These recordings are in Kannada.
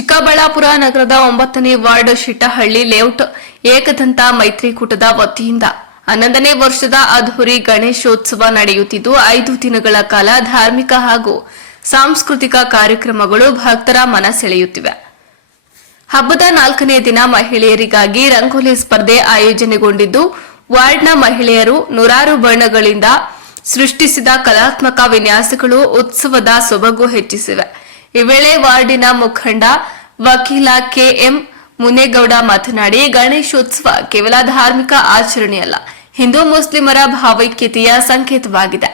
ಚಿಕ್ಕಬಳ್ಳಾಪುರ ನಗರದ ಒಂಬತ್ತನೇ ವಾರ್ಡ್ ಶಿಟ್ಟಹಳ್ಳಿ ಲೇಔಟ್ ಏಕದಂತ ಮೈತ್ರಿಕೂಟದ ವತಿಯಿಂದ ಹನ್ನೊಂದನೇ ವರ್ಷದ ಅದ್ಧೂರಿ ಗಣೇಶೋತ್ಸವ ನಡೆಯುತ್ತಿದ್ದು, ಐದು ದಿನಗಳ ಕಾಲ ಧಾರ್ಮಿಕ ಹಾಗೂ ಸಾಂಸ್ಕೃತಿಕ ಕಾರ್ಯಕ್ರಮಗಳು ಭಕ್ತರ ಮನ ಸೆಳೆಯುತ್ತಿವೆ ಹಬ್ಬದ ನಾಲ್ಕನೇ ದಿನ ಮಹಿಳೆಯರಿಗಾಗಿ ರಂಗೋಲಿ ಸ್ಪರ್ಧೆ ಆಯೋಜನೆಗೊಂಡಿದ್ದು, ವಾರ್ಡ್ನ ಮಹಿಳೆಯರು ನೂರಾರು ಬಣ್ಣಗಳಿಂದ ಸೃಷ್ಟಿಸಿದ ಕಲಾತ್ಮಕ ವಿನ್ಯಾಸಗಳು ಉತ್ಸವದ ಸೊಬಗು ಹೆಚ್ಚಿಸಿವೆ. ಈ ವೇಳೆ ವಾರ್ಡಿನ ಮುಖಂಡ ವಕೀಲ ಕೆಎಂ ಮುನೇಗೌಡ ಮಾತನಾಡಿ, ಗಣೇಶೋತ್ಸವ ಕೇವಲ ಧಾರ್ಮಿಕ ಆಚರಣೆಯಲ್ಲ, ಹಿಂದೂ ಮುಸ್ಲಿಮರ ಭಾವೈಕ್ಯತೆಯ ಸಂಕೇತವಾಗಿದೆ.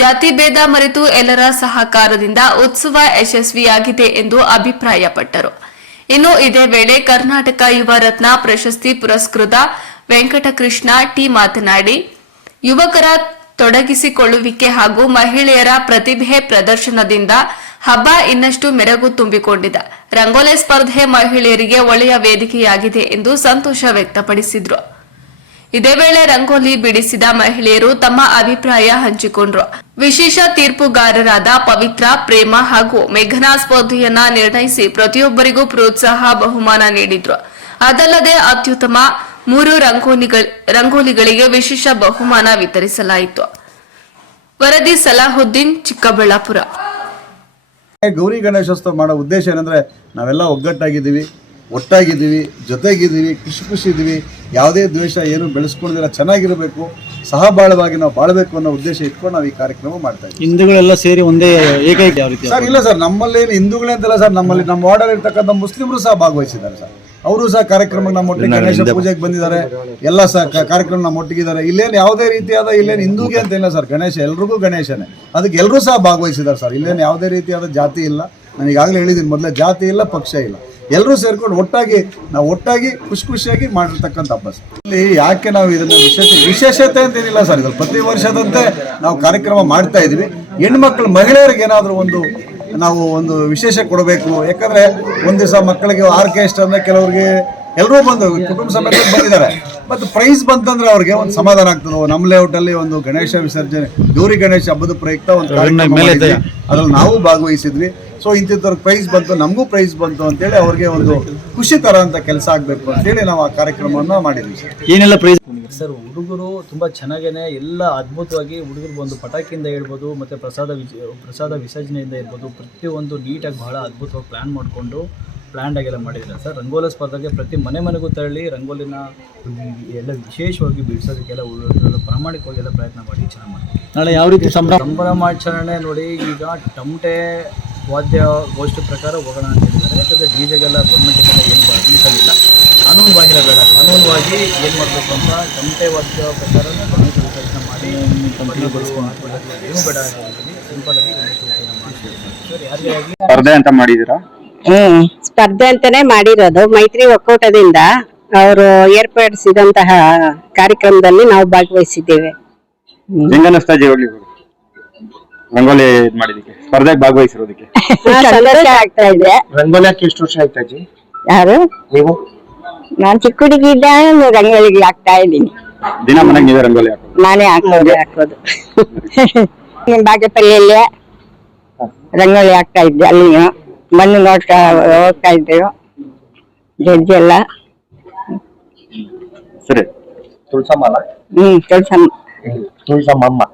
ಜಾತಿ ಭೇದ ಮರೆತು ಎಲ್ಲರ ಸಹಕಾರದಿಂದ ಉತ್ಸವ ಯಶಸ್ವಿಯಾಗಿದೆ ಎಂದು ಅಭಿಪ್ರಾಯಪಟ್ಟರು. ಇನ್ನು ಇದೇ ವೇಳೆ ಕರ್ನಾಟಕ ಯುವ ರತ್ನ ಪ್ರಶಸ್ತಿ ಪುರಸ್ಕೃತ ವೆಂಕಟಕೃಷ್ಣ ಟಿ ಮಾತನಾಡಿ, ಯುವಕರ ತೊಡಗಿಸಿಕೊಳ್ಳುವಿಕೆ ಹಾಗೂ ಮಹಿಳೆಯರ ಪ್ರತಿಭೆ ಪ್ರದರ್ಶನದಿಂದ ಹಬ್ಬ ಇನ್ನಷ್ಟು ಮೆರಗು ತುಂಬಿಕೊಂಡಿದೆ. ರಂಗೋಲಿ ಸ್ಪರ್ಧೆ ಮಹಿಳೆಯರಿಗೆ ಒಳ್ಳೆಯ ವೇದಿಕೆಯಾಗಿದೆ ಎಂದು ಸಂತೋಷ ವ್ಯಕ್ತಪಡಿಸಿದ್ರು. ಇದೇ ವೇಳೆ ರಂಗೋಲಿ ಬಿಡಿಸಿದ ಮಹಿಳೆಯರು ತಮ್ಮ ಅಭಿಪ್ರಾಯ ಹಂಚಿಕೊಂಡ್ರು. ವಿಶೇಷ ತೀರ್ಪುಗಾರರಾದ ಪವಿತ್ರ, ಪ್ರೇಮ ಹಾಗೂ ಮೇಘನಾ ಸ್ಪರ್ಧೆಯನ್ನ ನಿರ್ಣಯಿಸಿ ಪ್ರತಿಯೊಬ್ಬರಿಗೂ ಪ್ರೋತ್ಸಾಹ ಬಹುಮಾನ ನೀಡಿದ್ರು. ಅದಲ್ಲದೆ ಅತ್ಯುತ್ತಮ ಮೂರು ರಂಗೋಲಿಗಳ- ರಂಗೋಲಿಗಳಿಗೆ ವಿಶೇಷ ಬಹುಮಾನ ವಿತರಿಸಲಾಯಿತು. ವರದಿ ಸಲಾಹುದ್ದೀನ್, ಚಿಕ್ಕಬಳ್ಳಾಪುರ. ಗೌರಿ ಗಣೇಶೋತ್ಸವ ಮಾಡೋ ಉದ್ದೇಶ ಏನಂದರೆ ನಾವೆಲ್ಲ ಒಗ್ಗಟ್ಟಾಗಿದ್ದೀವಿ ಒಟ್ಟಾಗಿದ್ದೀವಿ ಜೊತೆಗಿದ್ದೀವಿ ಖುಷಿ ಖುಷಿ ಇದ್ದೀವಿ ಯಾವುದೇ ದ್ವೇಷ ಏನು ಬೆಳೆಸ್ಕೊಂಡಿಲ್ಲ ಚೆನ್ನಾಗಿರಬೇಕು ಸಹಬಾಳವಾಗಿ ನಾವು ಬಾಳಬೇಕು ಅನ್ನೋ ಉದ್ದೇಶ ಇಟ್ಕೊಂಡು ನಾವು ಈ ಕಾರ್ಯಕ್ರಮ ಮಾಡ್ತಾ ಇದ್ದೀವಿ. ಹಿಂದೂಗಳೆಲ್ಲ ಸೇರಿ ಒಂದೇ ಏಕೈಕ ಸರ್ ಇಲ್ಲ ಸರ್ ನಮ್ಮಲ್ಲಿ ಏನು ಹಿಂದೂಗಳೇ ಅಂತಲ್ಲ ಸರ್ ನಮ್ಮಲ್ಲಿ ನಮ್ಮ ವಾರ್ಡಲ್ಲಿ ಇರ್ತಕ್ಕಂಥ ಮುಸ್ಲಿಮರು ಸಹ ಭಾಗವಹಿಸಿದ್ದಾರೆ ಸರ್. ಅವರು ಸಹ ಕಾರ್ಯಕ್ರಮಕ್ಕೆ ನಮ್ಮೊಟ್ಟಿಗೆ ಗಣೇಶ ಪೂಜೆಗೆ ಬಂದಿದ್ದಾರೆ. ಎಲ್ಲ ಸಹ ಕಾರ್ಯಕ್ರಮ ನಮ್ಮೊಟ್ಟಿಗಿದ್ದಾರೆ ಇಲ್ಲೇನು ಯಾವುದೇ ರೀತಿಯಾದ ಇಲ್ಲೇನು ಹಿಂದೂಗೆ ಅಂತ ಇಲ್ಲ ಸರ್. ಗಣೇಶ ಎಲ್ರಿಗೂ ಗಣೇಶನೇ. ಅದಕ್ಕೆ ಎಲ್ಲರೂ ಸಹ ಭಾಗವಹಿಸಿದ್ದಾರೆ ಸರ್. ಇಲ್ಲೇನು ಯಾವುದೇ ರೀತಿಯಾದ ಜಾತಿ ಇಲ್ಲ. ನಾನು ಈಗಾಗಲೇ ಹೇಳಿದ್ದೀನಿ ಮೊದಲೇ ಜಾತಿ ಇಲ್ಲ ಪಕ್ಷ ಇಲ್ಲ. ಎಲ್ಲರೂ ಸೇರ್ಕೊಂಡು ಒಟ್ಟಾಗಿ ನಾವು ಒಟ್ಟಾಗಿ ಖುಷಿ ಖುಷಿಯಾಗಿ ಮಾಡಿರ್ತಕ್ಕಂಥ ಹಬ್ಬ ಸರ್. ಇಲ್ಲಿ ಯಾಕೆ ನಾವು ಇದನ್ನು ವಿಶೇಷ ವಿಶೇಷತೆ ಅಂತ ಏನಿಲ್ಲ ಸರ್. ಇದು ಪ್ರತಿ ವರ್ಷದಂತೆ ನಾವು ಕಾರ್ಯಕ್ರಮ ಮಾಡ್ತಾ ಇದ್ದೀವಿ. ಹೆಣ್ಮಕ್ಳು ಮಹಿಳೆಯರಿಗೆ ಏನಾದರೂ ಒಂದು ನಾವು ಒಂದು ವಿಶೇಷ ಕೊಡಬೇಕು. ಯಾಕಂದ್ರೆ ಒಂದ್ ದಿವಸ ಮಕ್ಕಳಿಗೆ ಆರ್ಕೆಸ್ಟ್ರಾ ಅಂದ್ರೆ ಕೆಲವರಿಗೆ ಎಲ್ಲರೂ ಬಂದು ಕುಟುಂಬ ಸಮೇತ ಬಂದಿದ್ದಾರೆ. ಮತ್ತು ಪ್ರೈಸ್ ಬಂತಂದ್ರೆ ಅವ್ರಿಗೆ ಒಂದು ಸಮಾಧಾನ ಆಗ್ತದೆ. ನಮ್ಮ ಲೇಔಟ್ ಅಲ್ಲಿ ಒಂದು ಗಣೇಶ ವಿಸರ್ಜನೆ ಗೌರಿ ಗಣೇಶ ಹಬ್ಬದ ಪ್ರಯುಕ್ತ ಒಂದು. ಅದ್ರಲ್ಲಿ ನಾವು ಭಾಗವಹಿಸಿದ್ವಿ. ಸೊ ಇಂಥವ್ರಿಗೆ ಪ್ರೈಸ್ ಬಂತು ನಮಗೂ ಪ್ರೈಸ್ ಬಂತು ಅಂತೇಳಿ ಅವ್ರಿಗೆ ಒಂದು ಖುಷಿ ತರ ಅಂತ ಕೆಲಸ ಆಗಬೇಕು ಅಂತೇಳಿ ನಾವು ಆ ಕಾರ್ಯಕ್ರಮವನ್ನು ಮಾಡಿದ್ವಿ. ಏನೆಲ್ಲ ಪ್ರೈಸ್ ಸರ್ ಹುಡುಗರು ತುಂಬ ಚೆನ್ನಾಗೇ ಎಲ್ಲ ಅದ್ಭುತವಾಗಿ ಹುಡುಗರು ಒಂದು ಪಟಾಕಿಯಿಂದ ಹೇಳ್ಬೋದು ಮತ್ತು ಪ್ರಸಾದ ವಿಜ ಪ್ರಸಾದ ವಿಸರ್ಜನೆಯಿಂದ ಇರ್ಬೋದು ಪ್ರತಿಯೊಂದು ನೀಟಾಗಿ ಬಹಳ ಅದ್ಭುತವಾಗಿ ಪ್ಲ್ಯಾನ್ ಮಾಡಿಕೊಂಡು ಪ್ಲ್ಯಾಂಡಾಗೆಲ್ಲ ಮಾಡಿದ್ದಾರೆ. ಸರ್ ರಂಗೋಲಿ ಸ್ಪರ್ಧೆಗೆ ಪ್ರತಿ ಮನೆ ಮನೆಗೂ ತೆರಳಿ ರಂಗೋಲಿನ ಎಲ್ಲ ವಿಶೇಷವಾಗಿ ಬಿಡಿಸೋದಕ್ಕೆಲ್ಲ ಹುಡುಗರು ಪ್ರಾಮಾಣಿಕವಾಗಿ ಎಲ್ಲ ಪ್ರಯತ್ನ ಮಾಡಿ ಚೆನ್ನಾಗಿ ಮಾಡಿ ನಾಳೆ ಯಾವ ರೀತಿ ಸಂಭ್ರಮ ಸಂಭ್ರಮಾಚರಣೆ ನೋಡಿ ಈಗ ಟಮಟೆ ವಾದ್ಯ ಗೋಷ್ಠಿ ಪ್ರಕಾರ ಹೋಗೋಣ ಅಂತ ಹೇಳಿದ್ದಾರೆ. ಯಾಕಂದರೆ ಡಿ ಜೆಗೆಲ್ಲ ಗೌರ್ಮೆಂಟಿಗೆಲ್ಲ ಏನು ಅಡ್ಮಿಷನ್ ಕಾನೂನು ಬಾಹಿರ ಬೇಡ ಕಾನೂನುವಾಗಿ ಏನು ಮಾಡಬೇಕು ಅಂತ ಗಂಟೆ ಗಣೇಶ ವಿಸರ್ಜನೆ ಮಾಡಿ ಏನು ಬೇಡ ಸಿಂಪಲ್ ಆಗಿ ಗಣೇಶ ವಿಸರ್ಜನೆ ಸ್ಪರ್ಧೆ ಅಂತ ಮಾಡಿದಿರಾ ಹ್ಮ್ ಸ್ಪರ್ಧೆ ಅಂತಾನೆ ಮಾಡಿರೋದು. ಮೈತ್ರಿ ಒಕ್ಕೂಟದಿಂದ ಅವರು ಏರ್ಪಡಿಸಿದಂತಹ ಕಾರ್ಯಕ್ರಮದಲ್ಲಿ ನಾವು ಭಾಗವಹಿಸಿದ್ದೇವೆ. ಹೆಂಗ ಅನಿಸ್ತಾ ಜೀವಳಿ ರಂಗೋಲಿ ಇದ್ ಮಾಡಿದಕ್ಕೆ ಸ್ಪರ್ಧೆಗೆ ಭಾಗವಹಿಸಿರೋದಕ್ಕೆ. ಹಾ, ಸಂತೋಷ ಆಗ್ತಾ ಇದೆ. ರಂಗೋಲಿ ಹಾಕಿ ಎಷ್ಟು ವರ್ಷ ಆಯ್ತಾ ಅಜ್ಜಿ? ಯಾರು? ನೀವು? ನಾನ್ ಚಿಕ್ಕ ಹುಡುಗಿದ್ದ ರಂಗೋಲಿಗೆ ಹಾಕ್ತಾ ಇದ್ದೀನಿ. ದಿನ ಮನೆಗೆ ನೀವೇ ರಂಗೋಲಿ ಹಾಕೋದು? ನಾನೇ ಹಾಕೋದು ಹಾಕೋದು. ಬಾಗೇಪಲ್ಲಿಯಲ್ಲೇ ರಂಗೋಲಿ ಹಾಕ್ತಾ ಇದ್ದೆ ಅಲ್ಲಿ ಬಂದು ನೋಡ್ತಾ ಹೋಗ್ತಾ ಇದ್ದೆವು ಜಡ್ಜಿ ಎಲ್ಲ. ಸರಿ. ತುಳಸಮ್ಮ ಹ್ಮ್ ಕೆಲಸ ತುಳಸಮ್ಮ